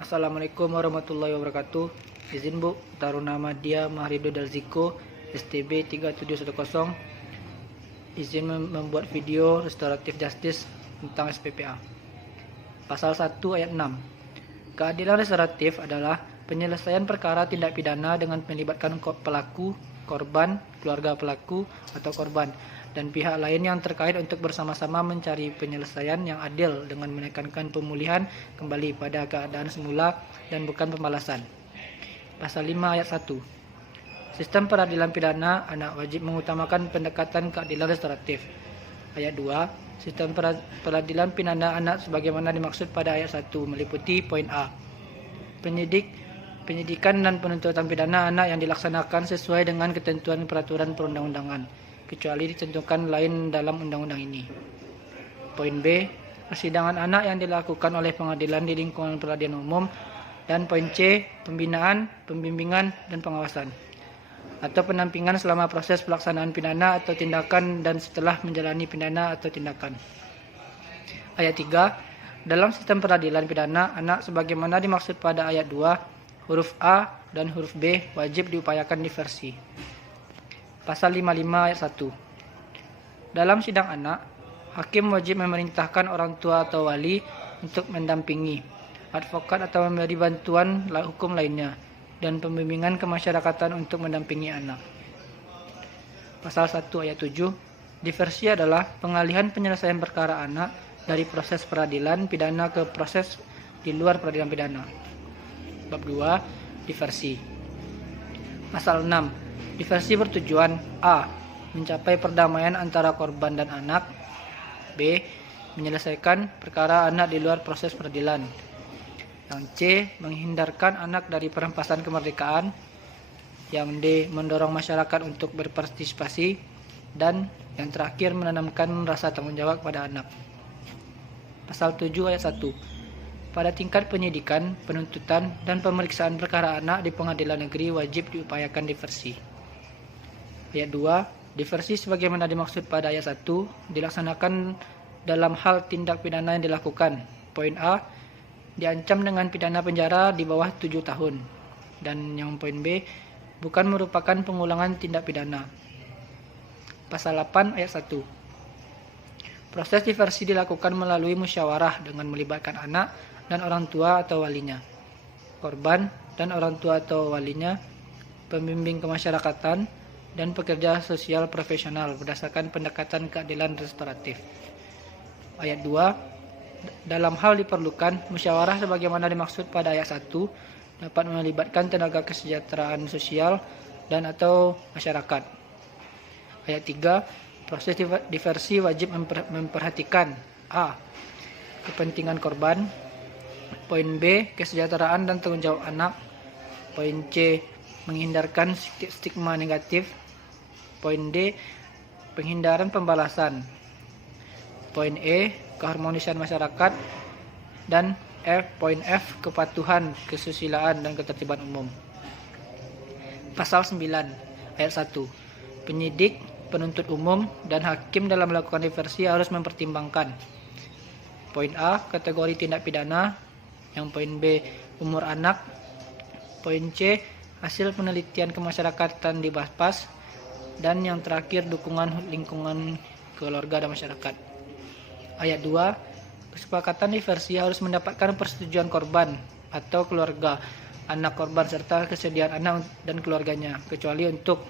Assalamualaikum warahmatullahi wabarakatuh. Izin Bu, taruh nama dia Mahrido Dalziko, STB 3710. Izin membuat video restoratif justice tentang SPPA. Pasal 1 ayat 6. Keadilan restoratif adalah penyelesaian perkara tindak pidana dengan melibatkan pelaku, korban, keluarga pelaku atau korban, dan pihak lain yang terkait untuk bersama-sama mencari penyelesaian yang adil dengan menekankan pemulihan kembali pada keadaan semula dan bukan pembalasan. Pasal 5 ayat 1. Sistem peradilan pidana anak wajib mengutamakan pendekatan keadilan restoratif. Ayat 2. Sistem peradilan pidana anak sebagaimana dimaksud pada ayat 1 meliputi poin A. Penyidikan dan penuntutan pidana anak yang dilaksanakan sesuai dengan ketentuan peraturan perundang-undangan, kecuali ditentukan lain dalam undang-undang ini. Poin B. Persidangan anak yang dilakukan oleh pengadilan di lingkungan peradilan umum. Dan poin C. Pembinaan, pembimbingan, dan pengawasan atau penampingan selama proses pelaksanaan pidana atau tindakan dan setelah menjalani pidana atau tindakan. Ayat 3. Dalam sistem peradilan pidana anak sebagaimana dimaksud pada ayat 2, huruf A dan huruf B wajib diupayakan diversi. Pasal 55 ayat 1. Dalam sidang anak, hakim wajib memerintahkan orang tua atau wali untuk mendampingi, advokat atau memberi bantuan hukum lainnya, dan pembimbingan kemasyarakatan untuk mendampingi anak. Pasal 1 ayat 7. Diversi adalah pengalihan penyelesaian perkara anak dari proses peradilan pidana ke proses di luar peradilan pidana. Bab 2. Diversi. Pasal 6. Diversi bertujuan A. Mencapai perdamaian antara korban dan anak. B. Menyelesaikan perkara anak di luar proses peradilan. Yang C. Menghindarkan anak dari perampasan kemerdekaan. Yang D. Mendorong masyarakat untuk berpartisipasi. Dan yang terakhir menanamkan rasa tanggung jawab pada anak. Pasal 7 ayat 1. Pada tingkat penyidikan, penuntutan, dan pemeriksaan perkara anak di pengadilan negeri wajib diupayakan diversi. Ayat 2. Diversi sebagaimana dimaksud pada ayat 1 dilaksanakan dalam hal tindak pidana yang dilakukan. Poin A. Diancam dengan pidana penjara di bawah 7 tahun. Dan yang poin B. Bukan merupakan pengulangan tindak pidana. Pasal 8 ayat 1. Proses diversi dilakukan melalui musyawarah dengan melibatkan anak dan orang tua atau walinya, korban dan orang tua atau walinya, pembimbing kemasyarakatan, dan pekerja sosial profesional berdasarkan pendekatan keadilan restoratif. Ayat 2. Dalam hal diperlukan, musyawarah sebagaimana dimaksud pada ayat 1 dapat melibatkan tenaga kesejahteraan sosial dan atau masyarakat. Ayat 3. Proses diversi wajib memperhatikan A. Kepentingan korban. Poin B. Kesejahteraan dan tanggung jawab anak. Poin C. Menghindarkan stigma negatif. Poin D. Penghindaran pembalasan. Poin E. Keharmonisan masyarakat. Dan poin F. Kepatuhan, kesusilaan, dan ketertiban umum. Pasal 9 ayat 1. Penyidik, penuntut umum, dan hakim dalam melakukan diversi harus mempertimbangkan poin A. Kategori tindak pidana. Yang poin B. Umur anak. Poin C. Hasil penelitian kemasyarakatan di Baspas. Dan yang terakhir dukungan lingkungan keluarga dan masyarakat. Ayat 2. Kesepakatan diversi harus mendapatkan persetujuan korban atau keluarga, anak korban serta kesediaan anak dan keluarganya, kecuali untuk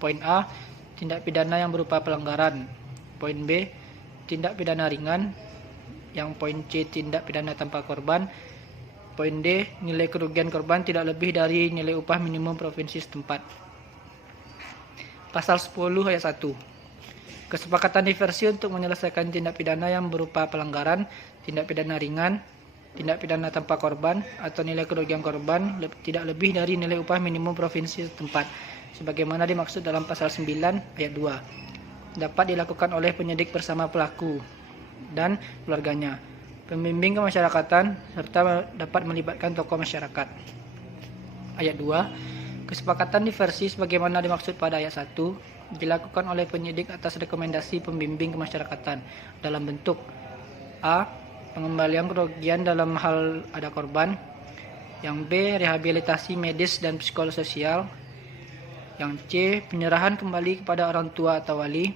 poin A. Tindak pidana yang berupa pelanggaran. Poin B. Tindak pidana ringan. Yang poin C. Tindak pidana tanpa korban. Poin D. Nilai kerugian korban tidak lebih dari nilai upah minimum provinsi setempat. Pasal 10 ayat 1. Kesepakatan diversi untuk menyelesaikan tindak pidana yang berupa pelanggaran, tindak pidana ringan, tindak pidana tanpa korban, atau nilai kerugian korban tidak lebih dari nilai upah minimum provinsi setempat, sebagaimana dimaksud dalam pasal 9 ayat 2. Dapat dilakukan oleh penyidik bersama pelaku dan keluarganya, pembimbing kemasyarakatan, serta dapat melibatkan tokoh masyarakat. Ayat 2. Kesepakatan diversi sebagaimana dimaksud pada ayat 1 dilakukan oleh penyidik atas rekomendasi pembimbing kemasyarakatan dalam bentuk A. Pengembalian kerugian dalam hal ada korban. Yang B, rehabilitasi medis dan psikososial. Yang C, penyerahan kembali kepada orang tua atau wali.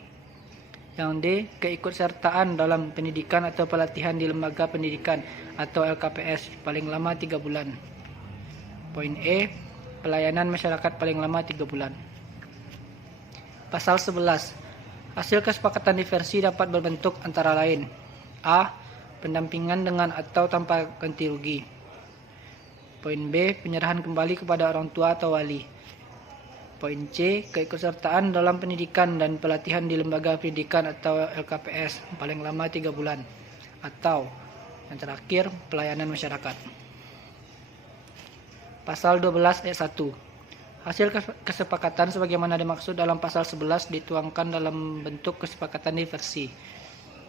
Yang D, keikutsertaan dalam pendidikan atau pelatihan di lembaga pendidikan atau LKPS paling lama 3 bulan. Poin E, pelayanan masyarakat paling lama 3 bulan. Pasal 11. Hasil kesepakatan diversi dapat berbentuk antara lain: A, pendampingan dengan atau tanpa ganti rugi. Poin B, penyerahan kembali kepada orang tua atau wali. Poin C, keikutsertaan dalam pendidikan dan pelatihan di lembaga pendidikan atau LKPS paling lama 3 bulan. Atau yang terakhir, pelayanan masyarakat. Pasal 12 ayat 1. Hasil kesepakatan sebagaimana dimaksud dalam pasal 11 dituangkan dalam bentuk kesepakatan diversi.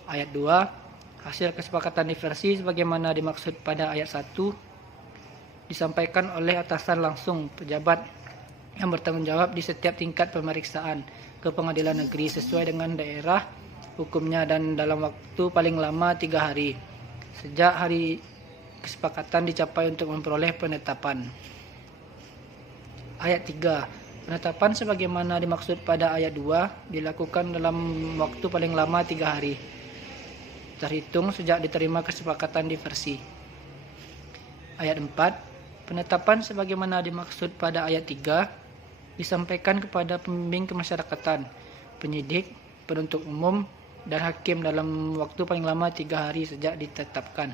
Ayat 2. Hasil kesepakatan diversi sebagaimana dimaksud pada ayat 1 disampaikan oleh atasan langsung pejabat yang bertanggung jawab di setiap tingkat pemeriksaan ke pengadilan negeri sesuai dengan daerah hukumnya dan dalam waktu paling lama 3 hari sejak hari kesepakatan dicapai untuk memperoleh penetapan. Ayat 3. Penetapan sebagaimana dimaksud pada ayat 2 dilakukan dalam waktu paling lama 3 hari terhitung sejak diterima kesepakatan diversi. Ayat 4. Penetapan sebagaimana dimaksud pada ayat 3 disampaikan kepada pembimbing kemasyarakatan, penyidik, penuntut umum, dan hakim dalam waktu paling lama 3 hari sejak ditetapkan.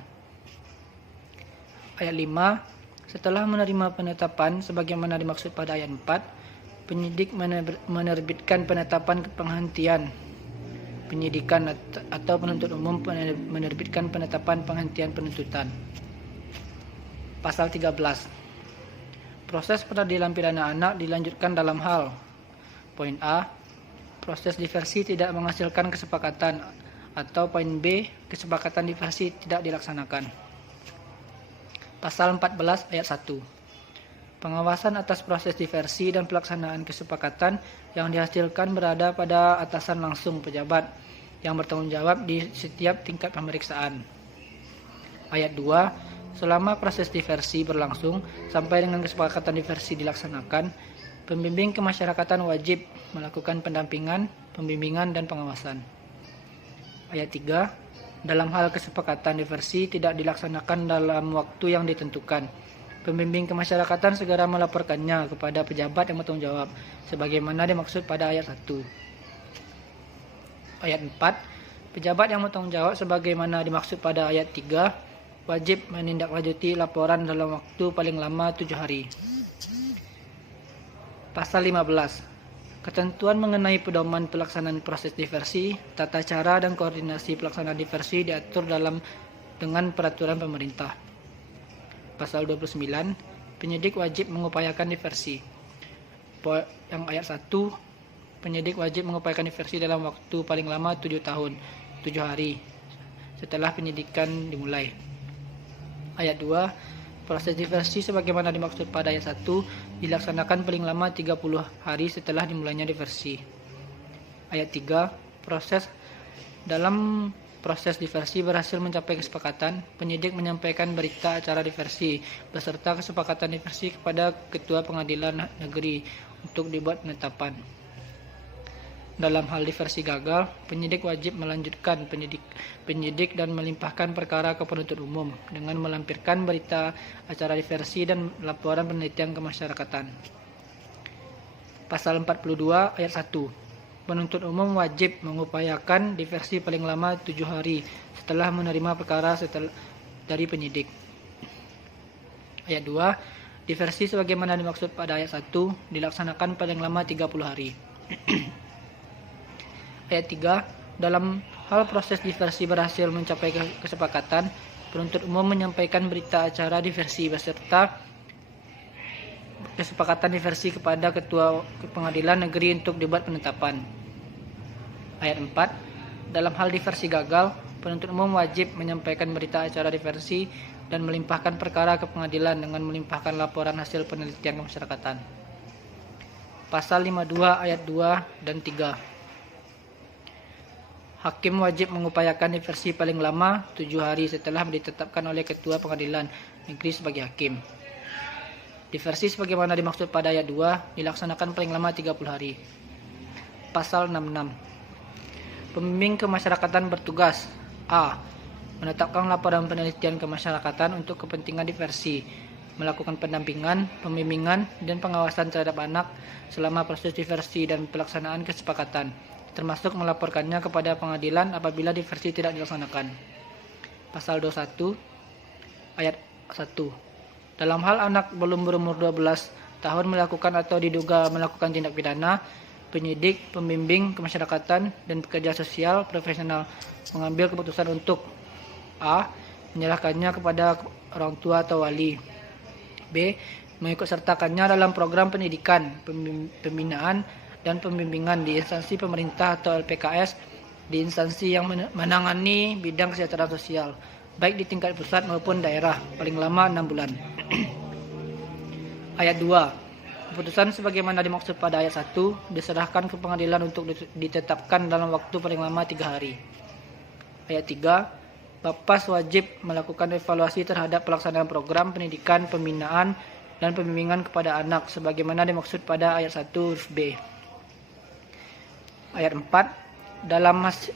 Ayat 5. Setelah menerima penetapan sebagaimana dimaksud pada ayat 4, penyidik menerbitkan penetapan penghentian penyidikan atau penuntut umum menerbitkan penetapan penghentian penuntutan. Pasal 13. Proses peradilan pidana anak dilanjutkan dalam hal: poin A, proses diversi tidak menghasilkan kesepakatan, atau poin B, kesepakatan diversi tidak dilaksanakan. Pasal 14 ayat 1. Pengawasan atas proses diversi dan pelaksanaan kesepakatan yang dihasilkan berada pada atasan langsung pejabat yang bertanggung jawab di setiap tingkat pemeriksaan. Ayat 2. Selama proses diversi berlangsung sampai dengan kesepakatan diversi dilaksanakan, pembimbing kemasyarakatan wajib melakukan pendampingan, pembimbingan, dan pengawasan. Ayat 3. Dalam hal kesepakatan diversi tidak dilaksanakan dalam waktu yang ditentukan, pembimbing kemasyarakatan segera melaporkannya kepada pejabat yang bertanggung jawab sebagaimana dimaksud pada ayat 1. Ayat 4. Pejabat yang bertanggung jawab sebagaimana dimaksud pada ayat 3 wajib menindaklanjuti laporan dalam waktu paling lama 7 hari. Pasal 15. Ketentuan mengenai pedoman pelaksanaan proses diversi, tata cara dan koordinasi pelaksanaan diversi diatur dengan peraturan pemerintah. Pasal 29. Penyidik wajib mengupayakan diversi. Yang ayat 1, penyidik wajib mengupayakan diversi dalam waktu paling lama 7 tahun, 7 hari setelah penyidikan dimulai. Ayat 2. Proses diversi sebagaimana dimaksud pada ayat 1 dilaksanakan paling lama 30 hari setelah dimulainya diversi. Ayat 3. Dalam proses diversi berhasil mencapai kesepakatan, penyidik menyampaikan berita acara diversi beserta kesepakatan diversi kepada Ketua Pengadilan Negeri untuk dibuat penetapan. Dalam hal diversi gagal, penyidik wajib melanjutkan penyidik dan melimpahkan perkara ke penuntut umum dengan melampirkan berita acara diversi dan laporan penelitian kemasyarakatan. Pasal 42 ayat 1. Penuntut umum wajib mengupayakan diversi paling lama 7 hari setelah menerima perkara dari penyidik. Ayat 2. Diversi sebagaimana dimaksud pada ayat 1 dilaksanakan paling lama 30 hari. Ayat 3. Dalam hal proses diversi berhasil mencapai kesepakatan, penuntut umum menyampaikan berita acara diversi beserta kesepakatan diversi kepada Ketua Pengadilan Negeri untuk dibuat penetapan. Ayat 4. Dalam hal diversi gagal, penuntut umum wajib menyampaikan berita acara diversi dan melimpahkan perkara ke pengadilan dengan melimpahkan laporan hasil penelitian kemasyarakatan. Pasal 52 ayat 2 dan 3. Hakim wajib mengupayakan diversi paling lama 7 hari setelah ditetapkan oleh Ketua Pengadilan Negeri sebagai hakim. Diversi sebagaimana dimaksud pada ayat 2 dilaksanakan paling lama 30 hari. Pasal 66. Pembimbing kemasyarakatan bertugas: A. Menetapkan laporan penelitian kemasyarakatan untuk kepentingan diversi, melakukan pendampingan, pembimbingan, dan pengawasan terhadap anak selama proses diversi dan pelaksanaan kesepakatan, termasuk melaporkannya kepada pengadilan apabila diversi tidak dilaksanakan. Pasal 21 ayat 1. Dalam hal anak belum berumur 12 tahun melakukan atau diduga melakukan tindak pidana, penyidik, pembimbing kemasyarakatan, dan pekerja sosial profesional mengambil keputusan untuk: A. Menyerahkannya kepada orang tua atau wali. B. Mengikutsertakannya dalam program pendidikan, pembinaan, dan pembimbingan di instansi pemerintah atau LPKS di instansi yang menangani bidang kesejahteraan sosial, baik di tingkat pusat maupun daerah, paling lama 6 bulan. Ayat 2. Keputusan sebagaimana dimaksud pada ayat 1 diserahkan ke pengadilan untuk ditetapkan dalam waktu paling lama 3 hari. Ayat 3. Bapas wajib melakukan evaluasi terhadap pelaksanaan program pendidikan, pembinaan, dan pembimbingan kepada anak sebagaimana dimaksud pada ayat 1 huruf B. Ayat 4.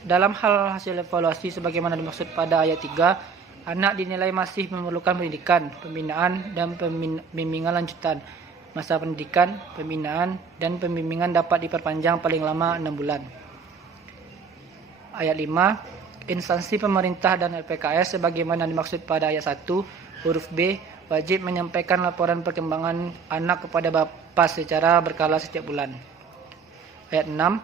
Dalam hal hasil evaluasi sebagaimana dimaksud pada ayat 3, anak dinilai masih memerlukan pendidikan, pembinaan, dan pembimbingan lanjutan. Masa pendidikan, pembinaan, dan pembimbingan dapat diperpanjang paling lama 6 bulan. Ayat 5. Instansi pemerintah dan LPKS sebagaimana dimaksud pada ayat 1 huruf B wajib menyampaikan laporan perkembangan anak kepada Bapas secara berkala setiap bulan. Ayat 6.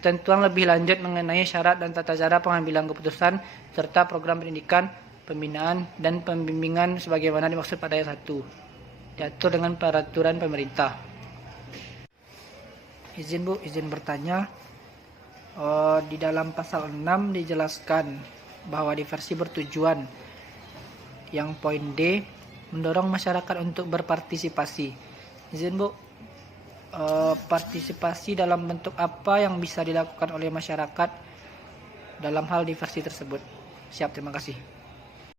Ketentuan lebih lanjut mengenai syarat dan tata cara pengambilan keputusan serta program pendidikan, pembinaan, dan pembimbingan sebagaimana dimaksud pada ayat 1 diatur dengan peraturan pemerintah. Izin Bu, izin bertanya. Di dalam pasal 6 dijelaskan bahwa diversi bertujuan, yang poin D, mendorong masyarakat untuk berpartisipasi. Izin Bu, partisipasi dalam bentuk apa yang bisa dilakukan oleh masyarakat dalam hal diversi tersebut? Siap, terima kasih.